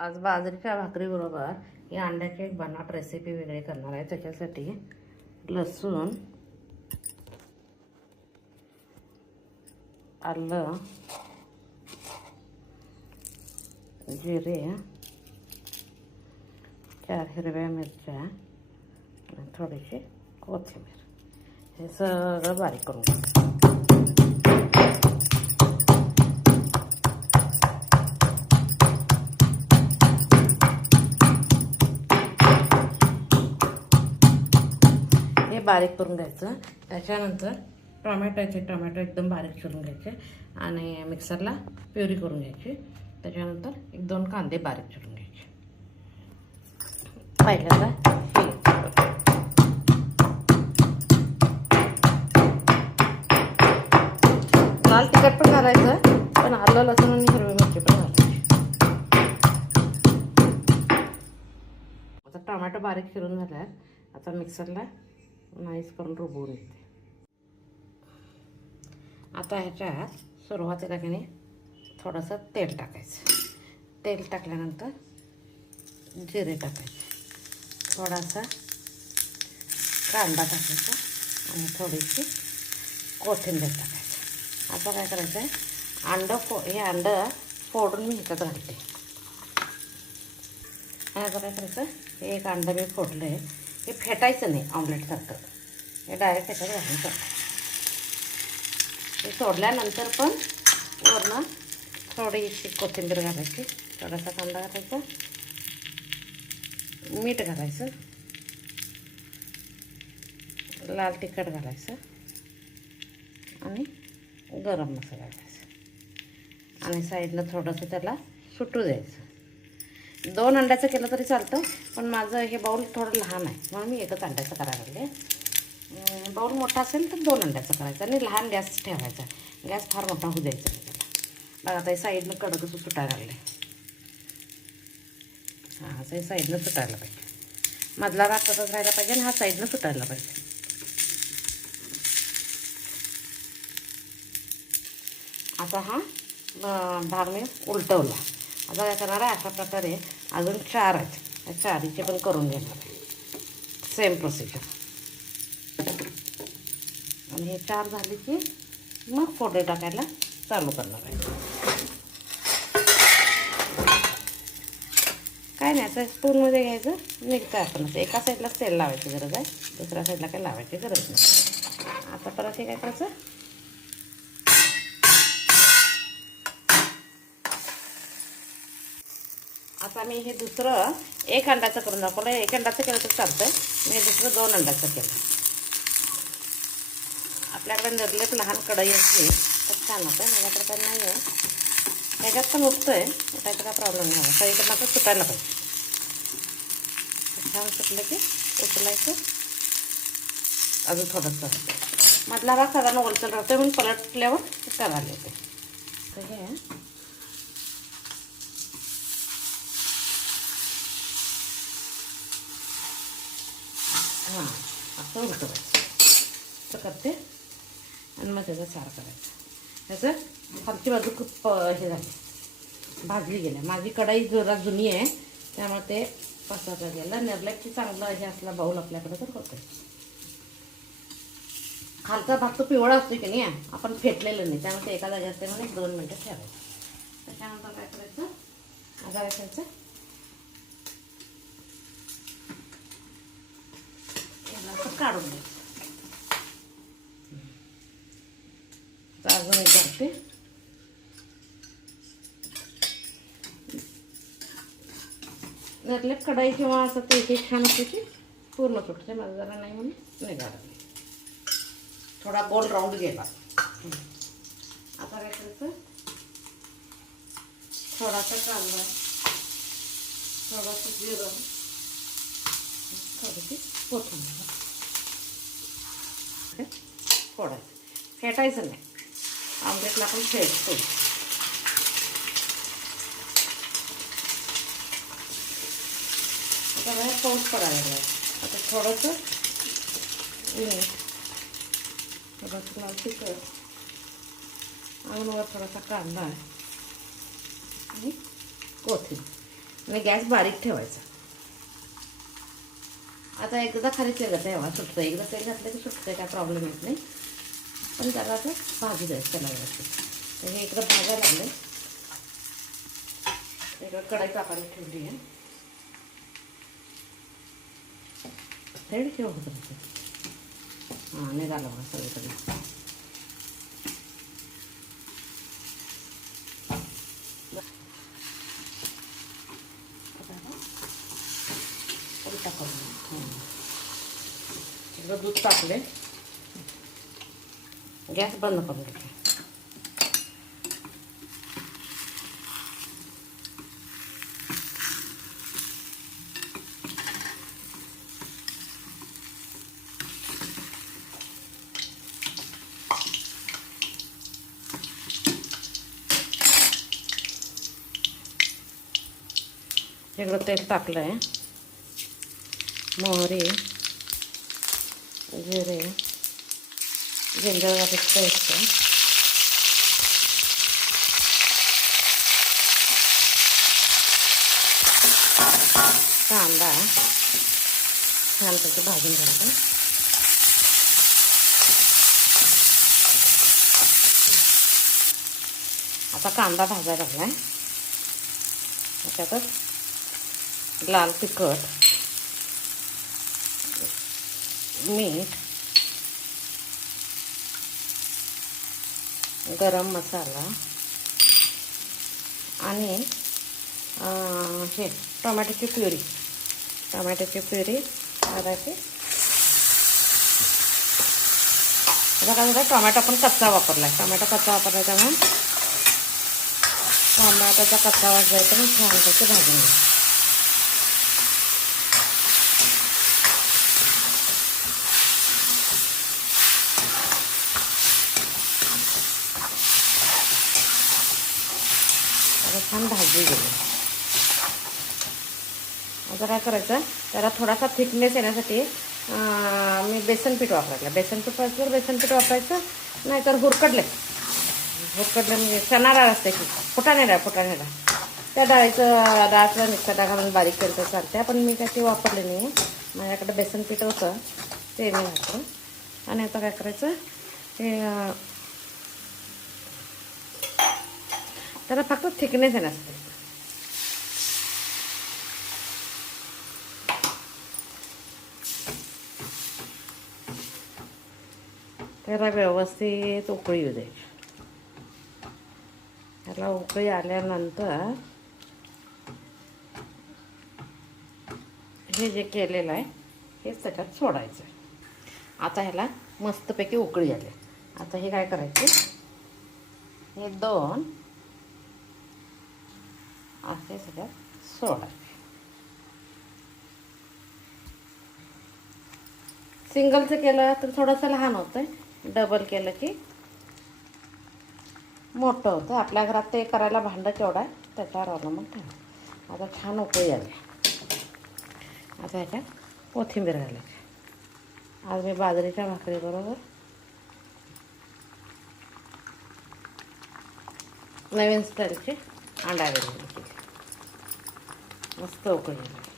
आज बाजरीच्या भाकरीबरोबर ही अंड्याची एक बनाट रेसिपी वेगळी करणार आहे। त्याच्यासाठी लसूण, आलं, जिरे, 4 हिरव्या मिरच्या आणि थोडीशी कोथिंबीर हे सगळं बारीक करून घ्यायचं। हे बारीक करून घ्यायचं। त्याच्यानंतर टोमॅटो एकदम बारीक चिरून घ्यायचे आणि मिक्सरला प्युरी करून घ्यायची। त्याच्यानंतर 1-2 कांदे बारीक चिरून घ्यायचे। पहिल्यांदा लाल तिखट पण घालायचं, पण आलं, लसूण आणि हिरवी मिरची पण घालायची। आता टोमॅटो बारीक चिरून झाला, आता मिक्सरला नाईस करून रुबवून घेते। आता ह्याच्यात सुरुवातीला की नाही थोडंसं तेल टाकायचं। तेल टाकल्यानंतर जिरे टाकायचे, थोडासा कांदा टाकायचा आणि थोडीशी कोथिंबीर टाकायची। आता काय करायचं आहे, हे अंडं फोडून मी ह्याच्यात घालते। आणि आता काय करायचं, हे एक अंडं मी फोडलं आहे, हे फेटायचं नाही ऑमलेटसारखं, हे डायरेक्ट ह्याच्यात घालायचं। हे सोडल्यानंतर पण वरनं थोडीशी कोथिंबीर घालायची, थोडासा कांदा घालायचा, मीठ घालायचं, लाल तिखट घालायचं आणि गरम मसाला घालायचा आणि साईडनं थोडंसं त्याला सुटू द्यायचं। 2 अंड्याचं केलं तरी चालतं, पण माझं हे बाउल थोडं लहान आहे म्हणून मी 1च अंड्याचं करायला लागले। बाउल मोठा असेल तर 2 अंड्याचं करायचं आणि लहान गॅस ठेवायचा, गॅस फार मोठा होऊ द्यायचा नाही त्याला। बघा आता साईडनं कडकच सुटायला लागले। हां, असं साईडनं सुटायला पाहिजे, मधला भाग तसंच राहायला पाहिजे आणि हा साईडनं सुटायला पाहिजे। आता हा भाग मी उलटवला। आता काय करणार आहे, अशा प्रकारे अजून 4 आहेत, या 4चे पण करून घेणार आहे, सेम प्रोसिजर। आणि हे 4 झाले की मग फोडणी टाकायला चालू करणार आहे। काय नाही, असं स्पूनमध्ये घ्यायचं, निघतं आपण असं। एका साईडलाच तेल लावायची गरज आहे, दुसऱ्या साईडला काही लावायची गरज नाही। आता परत हे काय करायचं, आता मी हे दुसरं 1 अंड्याचं करून दाखवलं। 1 अंड्याचं केलं तर चालतं, मी दुसरं 2 अंड्याचं केलं। आपल्याकडे निर्लेप लहान कढई असली तर छान होतं, माझ्याकडे तर नाही आहे, ह्याच्यात पण उठतंय, त्याचा काय प्रॉब्लेम नाही आहे। सगळीकडनं असं सुटायला पाहिजे, छान सुटलं की उचलायचं, अजून थोडंसं मधला भाग साधारण ओलसर राहतोय म्हणून पलटल्यावर करायला येते। तर हे हां, असं उलटवायचं, असं करते आणि मग त्याचा सार करायचा। त्याचं खालची बाजू खूप हे झाली, भाजली गेल्या। माझी कढई जरा जुनी आहे त्यामुळे ते पसरलं गेलं। निर्लेपची चांगलं हे असला बाऊल आपल्याकडे तर होतं। खालचा भाग तो पिवळा असतो की नाही, आपण फेटलेलं नाही, त्यामुळे ते एका जागी असते म्हणून 2 मिनटं ठेवायचं। त्याच्यानंतर काय करायचं, आता घ्यायचं, याला असं काढून घ्यायचं। अजून एक करते, निर्लेप कढई किंवा असं ते एक छान असते की पूर्ण सुटते, माझं जरा नाही म्हणून नाही काढत, थोडा गोल राऊंड गेला। आता काय करायचं, थोडासा कांदा, थोडंसं जिरं, थोडीशी कोथिंबीर फोडायचं, फेटायचं नाही, आमलेटला आपण फेटतो। आता बाहेर पाऊस पडायला लागला, आता थोडंसं थोडंसं लाल तिखट आणि वर थोडासा कांदा आणि कोथिंबीर आणि गॅस बारीक ठेवायचा. आता एकदा खाली तेल तेव्हा सुटतं, एकदा तेल घातलं की सुटतं, काय प्रॉब्लेम येत नाही. पण त्याला आता भाजी द्यायचं त्याला व्यवस्थित. तर हे इकडं भाजायला लागलं. इकडं कढई टाकायला ठेवली आहे. तेल ठेव होतं हां, निघालं बघा सगळीकडे. इकडं दूध टाकले. गॅस बंद करून घेतला. इकडं तेल टाकलं आहे. मोहरी, जिरे, जिंजर गार्लिक पेस्ट, कांदा छानपैकी भाजून घ्यायचा. आता कांदा भाजायला लागलाय. त्याच्यातच लाल तिखट, मीठ, गरम मसाला आणि हे टोमॅटोची प्युरी करायची. आता काय होतं, टोमॅटो आपण कच्चा वापरला आहे. त्यामुळे टोमॅटोचा कच्चा वास जायचा आणि छानपैकी भाजून घ्यायचं. छान भाजी गेली. आता काय करायचं, त्याला थोडासा थिकनेस येण्यासाठी मी बेसन पीठ वापरायला. बेसन पीठ वापरायचं, नाहीतर हुरकडले म्हणजे चणा डाळ असते की फुटाणे डाळ त्या डाळीचं मिक्सर घालून बारीक केलं तर चालते. पण मी काय ते वापरले नाही. माझ्याकडे बेसन पीठ होतं ते मी वापरून. आणि आता काय करायचं, ते त्याला फक्त थिकनेस येण्यासाठी त्याला व्यवस्थित उकळी येऊ द्यायची. त्याला उकळी आल्यानंतर हे जे केलेलं आहे हेच त्याच्यात सोडायचं. आता ह्याला मस्तपैकी उकळी आली. आता हे काय करायचे, हे 2 असे सगळ्यात सोडायचे. सिंगलचं केलं तर थोडंसं लहान होतं, डबल केलं की मोठं होतं. आपल्या घरात ते करायला भांडं केवढं आहे त्याच्यावर अवलंबून ठेवा. आता छान उकळी आली. आता ह्याच्यात कोथिंबीर घालायची. आज मी बाजरीच्या भाकरीबरोबर नवीन स्टाईलचे अंडा वगैरे केली. मस्त उकळी आली.